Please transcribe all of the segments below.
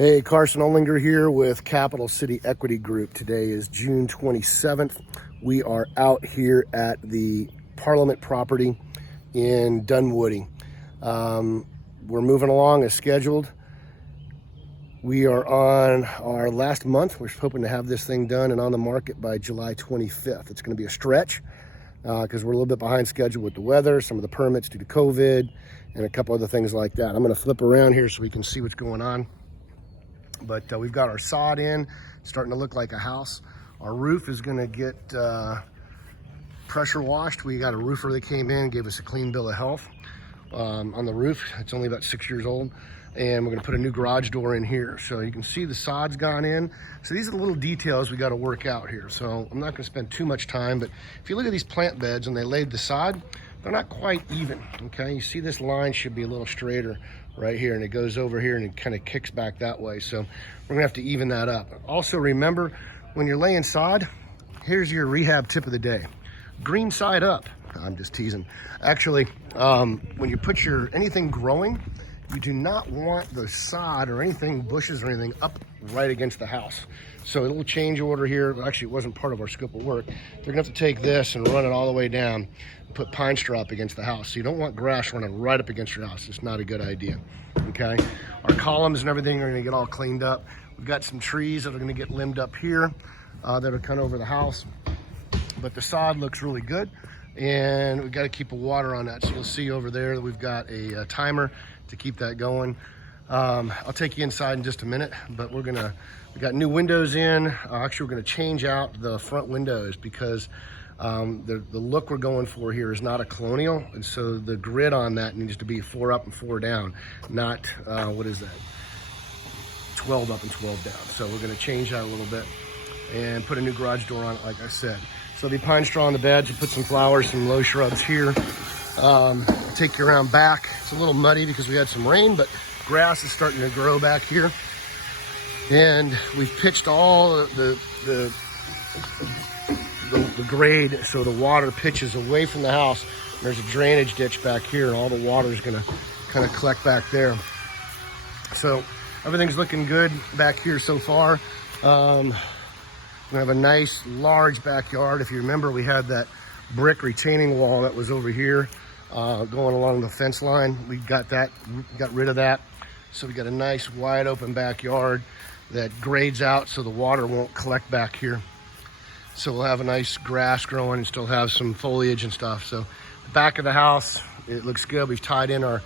Hey, Carson Olinger here with Capital City Equity Group. Today is June 27th. We are out here at the Parliament property in Dunwoody. We're moving along as scheduled. We are on our last month. We're hoping to have this thing done and on the market by July 25th. It's going to be a stretch because we're a little bit behind schedule with the weather, some of the permits due to COVID, and a couple other things like that. I'm going to flip around here so we can see what's going on. But we've got our sod in, starting to look like a house. Our roof is going to get pressure washed. We got a roofer that came in, gave us a clean bill of health on the roof. It's only about 6 years old. And we're going to put a new garage door in here. So you can see the sod's gone in. So these are the little details we got to work out here. So I'm not going to spend too much time, but if you look at these plant beds and they laid the sod, they're not quite even, okay? You see this line should be a little straighter right here, and it goes over here and it kind of kicks back that way. So we're gonna have to even that up. Also remember, when you're laying sod, here's your rehab tip of the day. Green side up. I'm just teasing. Actually, when you put anything growing, you do not want the sod or anything, bushes or anything, up right against the house. So a little change order here. Actually, it wasn't part of our scope of work. They're gonna have to take this and run it all the way down, put pine straw up against the house. So you don't want grass running right up against your house. It's not a good idea, okay? Our columns and everything are gonna get all cleaned up. We've got some trees that are gonna get limbed up here that are kind of over the house. But the sod looks really good. And we've got to keep a water on that. So you'll see over there that we've got a timer to keep that going. I'll take you inside in just a minute, but we got new windows in. Actually, we're going to change out the front windows because the look we're going for here is not a colonial. And so the grid on that needs to be 4 up and 4 down, not, what is that? 12 up and 12 down. So we're going to change that a little bit and put a new garage door on it, like I said. So there'll be pine straw on the beds. We'll put some flowers, some low shrubs here. Take you around back. It's a little muddy because we had some rain, but grass is starting to grow back here. And we've pitched all the grade so the water pitches away from the house. And there's a drainage ditch back here, and all the water is going to kind of collect back there. So everything's looking good back here so far. We have a nice large backyard. If you remember, we had that brick retaining wall that was over here going along the fence line. We got rid of that. So we got a nice wide open backyard that grades out so the water won't collect back here. So we'll have a nice grass growing and still have some foliage and stuff. So the back of the house, it looks good. We've tied in our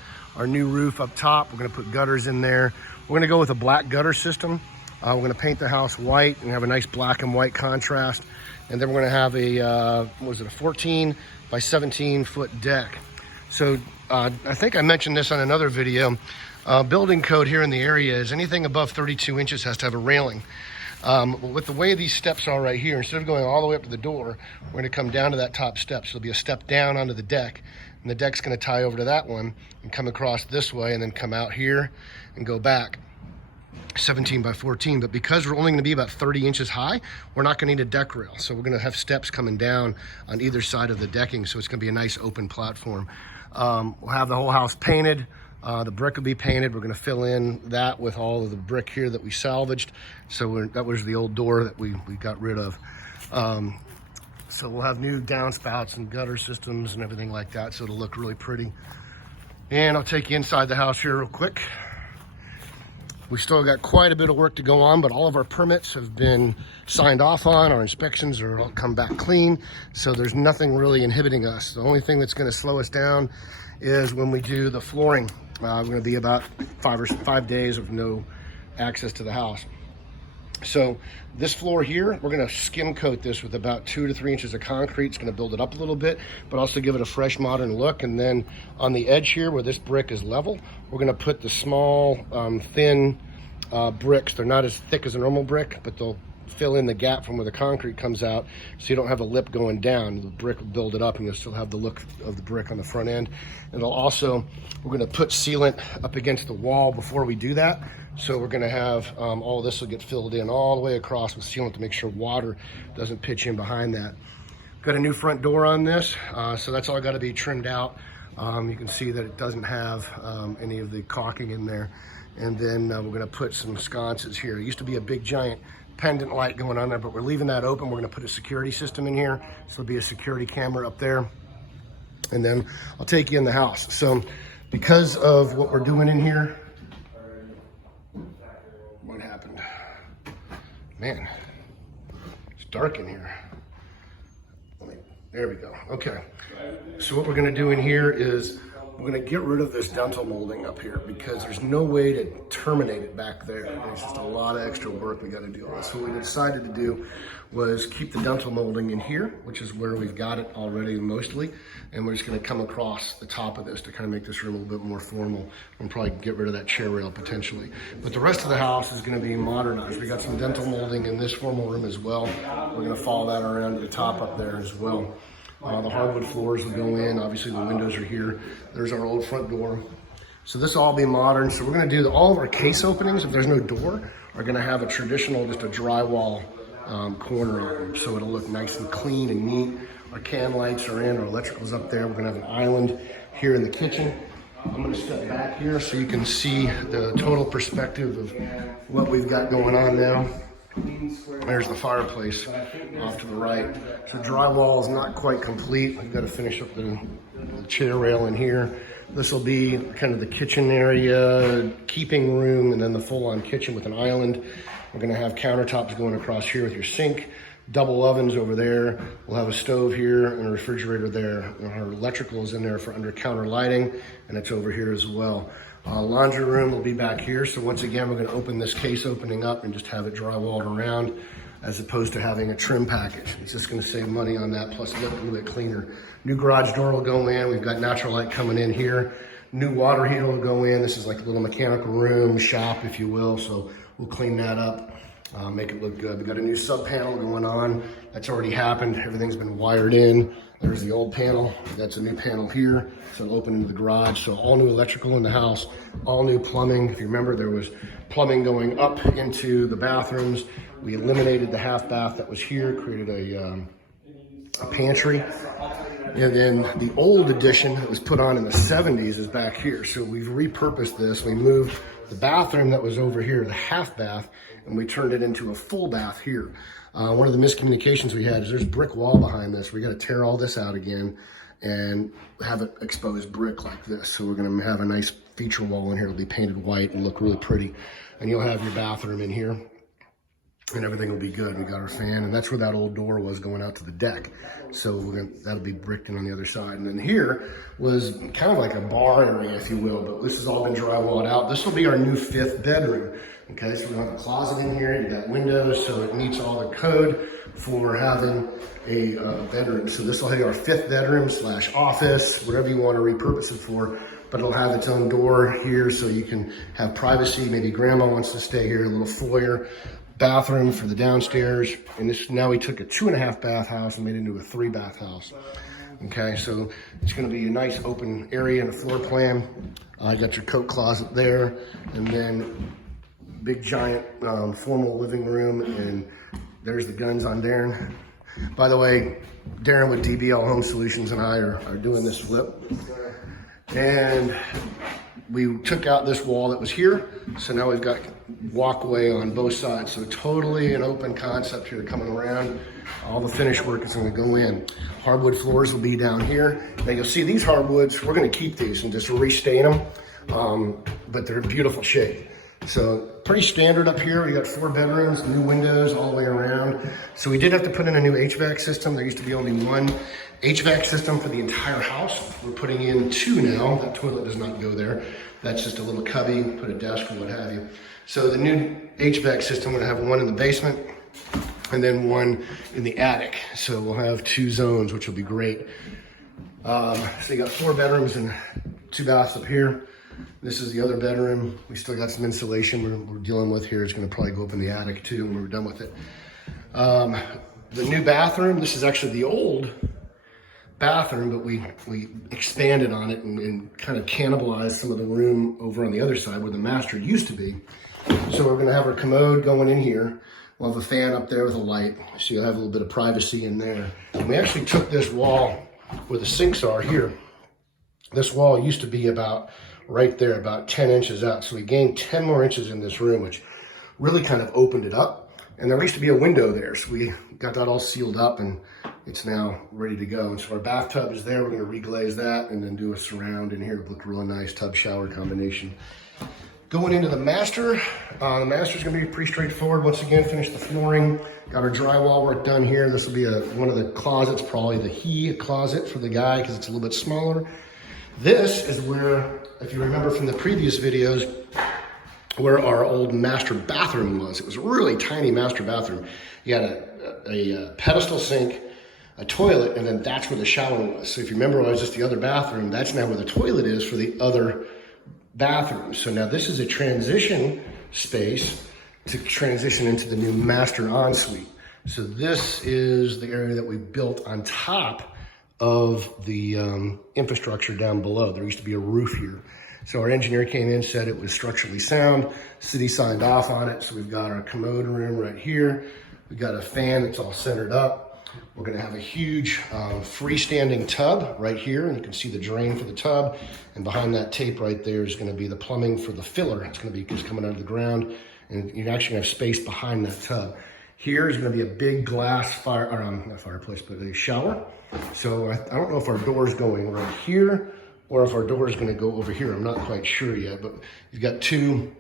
new roof up top. We're gonna put gutters in there. We're gonna go with a black gutter system. We're gonna paint the house white and have a nice black and white contrast. And then we're gonna have a 14 by 17 foot deck. So I think I mentioned this on another video. Building code here in the area is anything above 32 inches has to have a railing. With the way these steps are right here, instead of going all the way up to the door, we're gonna come down to that top step. So there'll be a step down onto the deck, and the deck's gonna tie over to that one and come across this way and then come out here and go back. 17 by 14, but because we're only going to be about 30 inches high, we're not going to need a deck rail. So we're going to have steps coming down on either side of the decking, so it's going to be a nice open platform. We'll have the whole house painted. The brick will be painted. We're going to fill in that with all of the brick here that we salvaged. So that was the old door that we got rid of. So we'll have new downspouts and gutter systems and everything like that, so it'll look really pretty. And I'll take you inside the house here real quick. We still got quite a bit of work to go on, but all of our permits have been signed off on. Our inspections are all come back clean. So there's nothing really inhibiting us. The only thing that's going to slow us down is when we do the flooring. We're going to be about 5 days of no access to the house. So this floor here, we're going to skim coat this with about 2 to 3 inches of concrete. It's going to build it up a little bit, but also give it a fresh modern look. And then on the edge here where this brick is level, we're going to put the small thin bricks. They're not as thick as a normal brick, but they'll fill in the gap from where the concrete comes out, so you don't have a lip going down. The brick will build it up and you'll still have the look of the brick on the front end. It'll also, we're going to put sealant up against the wall before we do that. So we're going to have all this will get filled in all the way across with sealant to make sure water doesn't pitch in behind that. Got a new front door on this, so that's all got to be trimmed out. You can see that it doesn't have any of the caulking in there. And then we're gonna put some sconces here. It used to be a big giant pendant light going on there, but we're leaving that open. We're gonna put a security system in here. So there'll be a security camera up there. And then I'll take you in the house. So because of what we're doing in here, what happened? Man, it's dark in here. There we go. Okay. So what we're going to do in here is we're going to get rid of this dental molding up here because there's no way to terminate it back there. There's just a lot of extra work we got to do. So what we decided to do was keep the dental molding in here, which is where we've got it already mostly. And we're just going to come across the top of this to kind of make this room a little bit more formal and probably get rid of that chair rail potentially. But the rest of the house is going to be modernized. We got some dental molding in this formal room as well. We're going to follow that around to the top up there as well. The hardwood floors will go in. Obviously the windows are here. There's our old front door. So this will all be modern. So we're going to do all of our case openings, if there's no door, are going to have a traditional, just a drywall corner on them. So it'll look nice and clean and neat. Our can lights are in, our electrical's up there. We're going to have an island here in the kitchen. I'm going to step back here so you can see the total perspective of what we've got going on now. There's the fireplace off to the right. So drywall is not quite complete. I've got to finish up the chair rail in here. This will be kind of the kitchen area, keeping room, and then the full-on kitchen with an island. We're going to have countertops going across here with your sink, double ovens over there. We'll have a stove here and a refrigerator there. Our electrical is in there for under-counter lighting, and it's over here as well. Laundry room will be back here. So once again, we're going to open this case opening up and just have it drywalled around as opposed to having a trim package. It's just going to save money on that, plus look a little bit cleaner. New garage door will go in. We've got natural light coming in here. New water heater will go in. This is like a little mechanical room, shop, if you will. So we'll clean that up, make it look good. We've got a new sub panel going on. That's already happened. Everything's been wired in. There's the old panel. That's a new panel here. So it'll open into the garage. So all new electrical in the house, all new plumbing. If you remember, there was plumbing going up into the bathrooms. We eliminated the half bath that was here, created a pantry. And then the old addition that was put on in the 70s is back here. So we've repurposed this. We moved the bathroom that was over here, the half bath, and we turned it into a full bath here. One of the miscommunications we had is there's brick wall behind this. We got to tear all this out again and have it exposed brick like this. So we're going to have a nice feature wall in here. It'll be painted white and look really pretty. And you'll have your bathroom in here and everything will be good. We got our fan, and that's where that old door was going out to the deck. So that'll be bricked in on the other side. And then here was kind of like a bar area, if you will, but this has all been drywalled out. This will be our new 5th bedroom. Okay, so we have a closet in here, you got windows, so it meets all the code for having a bedroom. So this will be our 5th bedroom / office, whatever you want to repurpose it for, but it'll have its own door here so you can have privacy. Maybe grandma wants to stay here, a little foyer, bathroom for the downstairs. And this, now we took a 2.5 bath house and made it into a 3 bath house. Okay, so it's going to be a nice open area and a floor plan. I got your coat closet there, and then big giant formal living room, and there's the guns on Darren. By the way, Darren with DBL Home Solutions and I are doing this flip. And we took out this wall that was here, so now we've got walkway on both sides. So totally an open concept here coming around. All the finish work is going to go in. Hardwood floors will be down here. Now you'll see these hardwoods, we're going to keep these and just restain them, but they're in beautiful shape. So pretty standard up here. We got 4 bedrooms, new windows all the way around. So we did have to put in a new HVAC system. There used to be only 1 HVAC system for the entire house. We're putting in 2 now. That toilet does not go there. That's just a little cubby, put a desk or what have you. So the new HVAC system, we're gonna have 1 in the basement and then 1 in the attic. So we'll have 2 zones, which will be great. So you got 4 bedrooms and 2 baths up here. This is the other bedroom. We still got some insulation we're dealing with here. It's going to probably go up in the attic too when we're done with it. The new bathroom, this is actually the old bathroom, but we expanded on it and kind of cannibalized some of the room over on the other side where the master used to be. So we're going to have our commode going in here. We'll have a fan up there with a light, so you'll have a little bit of privacy in there. And we actually took this wall where the sinks are here. This wall used to be about right there, about 10 inches out. So we gained 10 more inches in this room, which really kind of opened it up. And there used to be a window there, so we got that all sealed up, and it's now ready to go. And so our bathtub is there. We're going to reglaze that and then do a surround in here to look really nice, tub shower combination. Going into the master's going to be pretty straightforward. Once again, finished the flooring, got our drywall work done here. This will be one of the closets, probably the he closet for the guy because it's a little bit smaller. This is where, if you remember from the previous videos, where our old master bathroom was. It was a really tiny master bathroom. You had a pedestal sink, a toilet, and then that's where the shower was. So if you remember, it was just the other bathroom. That's now where the toilet is for the other bathroom. So now this is a transition space to transition into the new master ensuite. So this is the area that we built on top of the infrastructure down below. There used to be a roof here. So our engineer came in, said it was structurally sound. City signed off on it. So we've got our commode room right here. We've got a fan that's all centered up. We're gonna have a huge freestanding tub right here, and you can see the drain for the tub. And behind that tape right there is gonna be the plumbing for the filler. It's gonna be just coming out of the ground, and you actually have space behind that tub. Here is gonna be a big glass not fireplace, but a shower. So I don't know if our door's going right here, or if our door is going to go over here. I'm not quite sure yet, but you've got two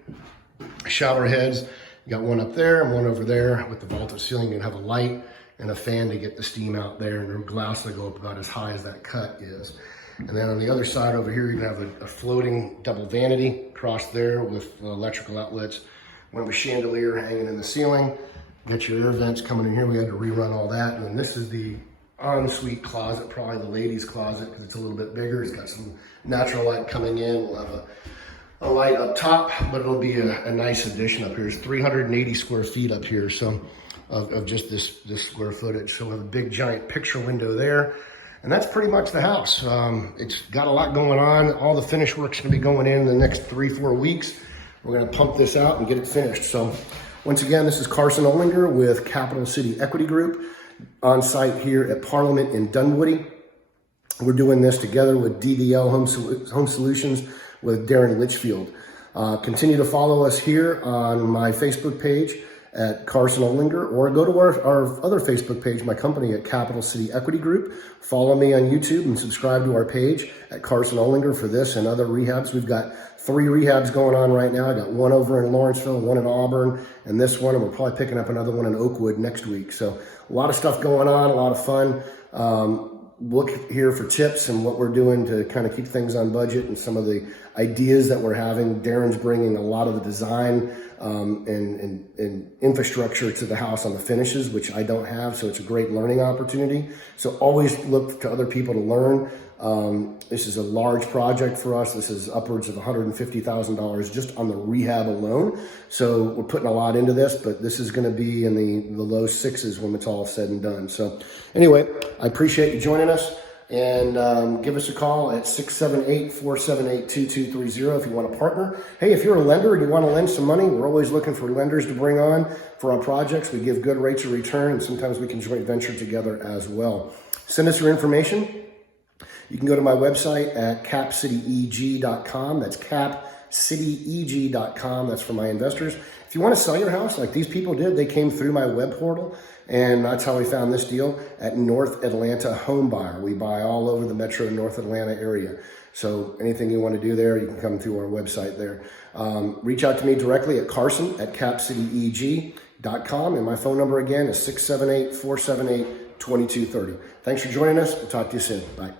shower heads. You got one up there and one over there with the vaulted ceiling. You're going to have a light and a fan to get the steam out there, and the glass will go up about as high as that cut is. And then on the other side over here, you're going to have a floating double vanity across there with electrical outlets. One of a chandelier hanging in the ceiling. Got your air vents coming in here. We had to rerun all that. And then this is the ensuite closet, probably the ladies' closet because it's a little bit bigger. It's got some natural light coming in. We'll have a light up top, but it'll be a nice addition up here. It's 380 square feet up here, so of just this square footage. So we'll have a big giant picture window there. And that's pretty much the house. It's got a lot going on. All the finish work's gonna be going in the next 3-4 weeks. We're gonna pump this out and get it finished. So once again, this is Carson Olinger with Capital City Equity Group, on site here at Parliament in Dunwoody. We're doing this together with DDL Home Solutions with Darren Litchfield. Continue to follow us here on my Facebook page at Carson Olinger, or go to our other Facebook page, my company at Capital City Equity Group. Follow me on YouTube and subscribe to our page at Carson Olinger for this and other rehabs. We've got 3 rehabs going on right now. I got one over in Lawrenceville, one in Auburn, and this one, and we're probably picking up another one in Oakwood next week. So a lot of stuff going on, a lot of fun. Look here for tips and what we're doing to kind of keep things on budget and some of the ideas that we're having. Darren's bringing a lot of the design and infrastructure to the house on the finishes, which I don't have, so it's a great learning opportunity. So always look to other people to learn. This is a large project for us. This is upwards of $150,000 just on the rehab alone. So we're putting a lot into this, but this is going to be in the low 6s when it's all said and done. So anyway, I appreciate you joining us, and give us a call at 678-478-2230 if you want to partner. Hey, if you're a lender and you want to lend some money, we're always looking for lenders to bring on for our projects. We give good rates of return, and sometimes we can joint venture together as well. Send us your information. You can go to my website at capcityeg.com. That's capcityeg.com. That's for my investors. If you want to sell your house like these people did, they came through my web portal, and that's how we found this deal at North Atlanta Home Buyer. We buy all over the metro North Atlanta area. So anything you want to do there, you can come through our website there. Reach out to me directly at Carson at capcityeg.com. And my phone number again is 678-478-2230. Thanks for joining us. We'll talk to you soon. Bye.